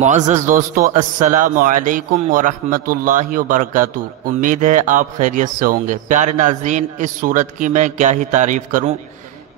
معزز دوستو، السلام علیکم ورحمۃ اللہ وبرکاتہ۔ امید ہے آپ خیریت سے ہوں گے۔ پیارے ناظرین، اس سورت کی میں کیا ہی تعریف کروں۔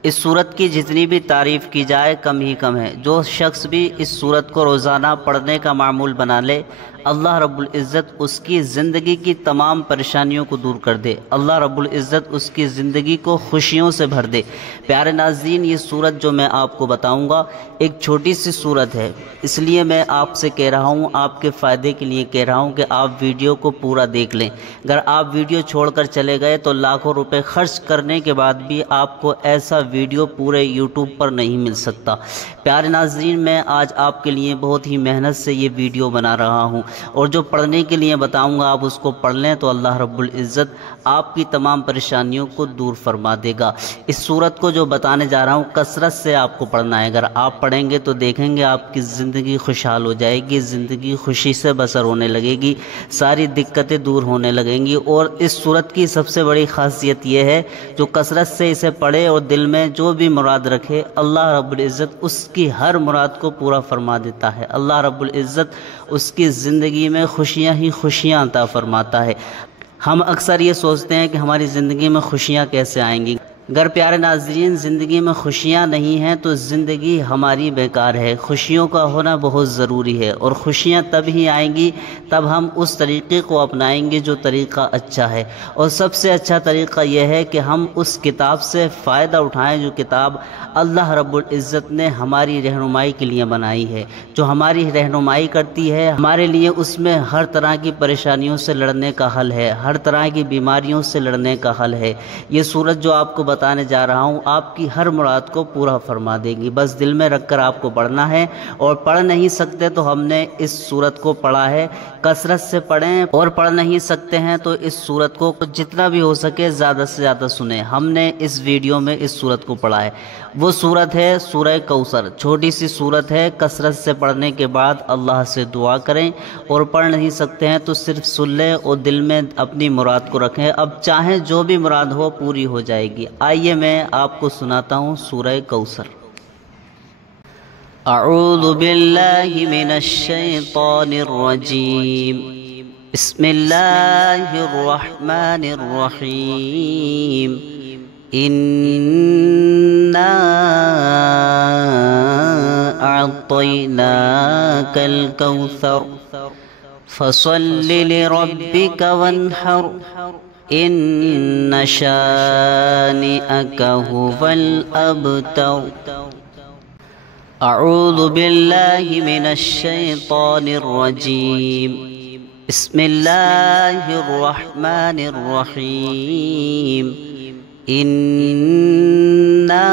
اس سورت کی جتنی بھی تعریف کی جائے کم ہی کم ہے۔ جو شخص بھی اس سورت کو روزانہ پڑھنے کا معمول بنا لے، اللہ رب العزت اس کی زندگی کی تمام پریشانیوں کو دور کر دے۔ اللہ رب العزت اس کی زندگی کو خوشیوں سے بھر دے۔ پیارے ناظرین، یہ سورت جو میں آپ کو بتاؤں گا ایک چھوٹی سی سورت ہے، اس لیے میں آپ سے کہہ رہا ہوں، آپ کے فائدے کے لیے کہہ رہا ہوں کہ آپ ویڈیو کو پورا دیکھ لیں۔ اگر آپ ویڈیو چھوڑ کر چلے گئے تو لاکھوں روپے خرچ کرنے کے بعد بھی آپ کو ایسا ویڈیو پورے یوٹیوب پر نہیں مل سکتا۔ پیارے ناظرین، میں آج آپ کے لیے بہت ہی محنت سے یہ ویڈیو بنا رہا ہوں، اور جو پڑھنے کے لیے بتاؤں گا آپ اس کو پڑھ لیں تو اللہ رب العزت آپ کی تمام پریشانیوں کو دور فرما دے گا۔ اس سورت کو جو بتانے جا رہا ہوں کثرت سے آپ کو پڑھنا ہے۔ اگر آپ پڑھیں گے تو دیکھیں گے آپ کی زندگی خوشحال ہو جائے گی، زندگی خوشی سے بسر ہونے لگے گی، ساری دقتیں دور ہونے لگیں گی۔ اور اس سورت کی سب سے بڑی خاصیت یہ ہے، جو کثرت سے اسے پڑھے اور دل میں جو بھی مراد رکھے، اللہ رب العزت اس کی ہر مراد کو پورا فرما دیتا ہے۔ اللہ رب العزت اس کی زندگی میں خوشیاں ہی خوشیاں عطا فرماتا ہے۔ ہم اکثر یہ سوچتے ہیں کہ ہماری زندگی میں خوشیاں کیسے آئیں گی۔ اگر پیارے ناظرین زندگی میں خوشیاں نہیں ہیں تو زندگی ہماری بیکار ہے۔ خوشیوں کا ہونا بہت ضروری ہے، اور خوشیاں تب ہی آئیں گی تب ہم اس طریقے کو اپنائیں گے جو طریقہ اچھا ہے، اور سب سے اچھا طریقہ یہ ہے کہ ہم اس کتاب سے فائدہ اٹھائیں جو کتاب اللہ رب العزت نے ہماری رہنمائی کے لیے بنائی ہے، جو ہماری رہنمائی کرتی ہے ہمارے لیے۔ اس میں ہر طرح کی پریشانیوں سے لڑنے کا حل ہے، ہر طرح کی بیماریوں سے لڑنے کا حل ہے۔ یہ سورت جو آپ کو بتانے جا رہا ہوں آپ کی ہر مراد کو پورا فرما دے گی، بس دل میں رکھ کر آپ کو پڑھنا ہے۔ اور پڑھ نہیں سکتے تو ہم نے اس سورت کو پڑھا ہے، کثرت سے پڑھیں، اور پڑھ نہیں سکتے ہیں تو اس سورت کو جتنا بھی ہو سکے زیادہ سے زیادہ سنیں۔ ہم نے اس ویڈیو میں اس سورت کو پڑھا ہے، وہ سورت ہے سورہ کوثر۔ چھوٹی سی سورت ہے، کثرت سے پڑھنے کے بعد اللہ سے دعا کریں، اور پڑھ نہیں سکتے ہیں تو صرف سن لیں اور دل میں اپنی مراد کو رکھیں۔ اب چاہیں جو بھی مراد ہو پوری ہو جائے گی۔ آئیے میں آپ کو سناتا ہوں سورہ کوثر۔ اعوذ باللہ من الشیطان الرجیم، بسم اللہ الرحمن الرحیم۔ اِنَّا أَعْطَيْنَاكَ الْكَوْثَرَ فَصَلِّ لِرَبِّكَ وَانْحَرْ إِنَّ شَانِئَكَ هُوَ الْأَبْتَرُ۔ اعوذ باللہ من الشیطان الرجیم، بسم اللہ الرحمن الرحیم۔ اِنَّا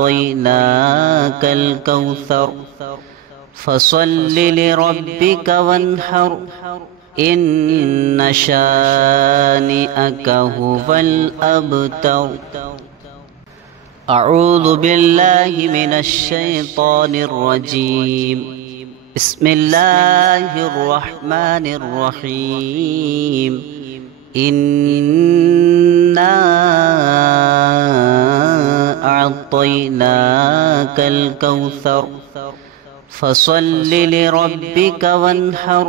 أَعْطَيْنَاكَ الْكَوْثَرَ فَصَلِّ لِرَبِّكَ وَانْحَرْ إِنَّ شَانِئَكَ هُوَ الْأَبْتَرُ۔ اعوذ باللہ من الشیطان الرجیم، بسم اللہ الرحمن الرحیم۔ اِنَّا أَعْطَيْنَاكَ الْكَوْثَرَ فَصَلِّ لِرَبِّكَ وَانْحَرْ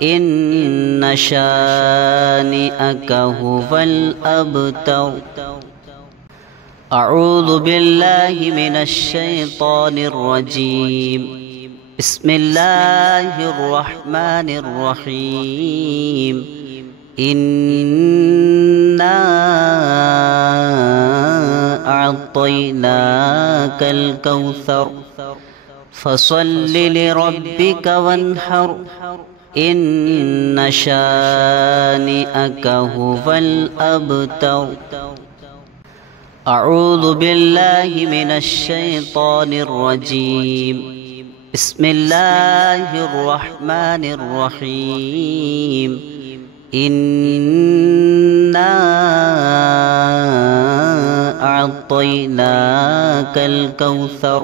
إِنَّ شَانِئَكَ هُوَ الْأَبْتَرُ۔ اعوذ باللہ من الشیطان الرجیم، بسم اللہ الرحمن الرحیم۔ اِنَّا أَعْطَيْنَاكَ الْكَوْثَرَ فَصَلِّ لِرَبِّكَ وَانْحَرْ إِنَّ شَانِئَكَ هُوَ الْأَبْتَرُ۔ اعوذ باللہ من الشیطان الرجیم، بسم اللہ الرحمن الرحیم۔ اِنَّا أَعْطَيْنَاكَ الْكَوْثَرَ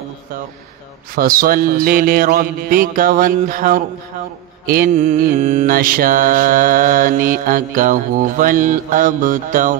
فَصَلِّ لِرَبِّكَ وَانْحَرْ إِنَّ شَانِئَكَ هُوَ الْأَبْتَرُ۔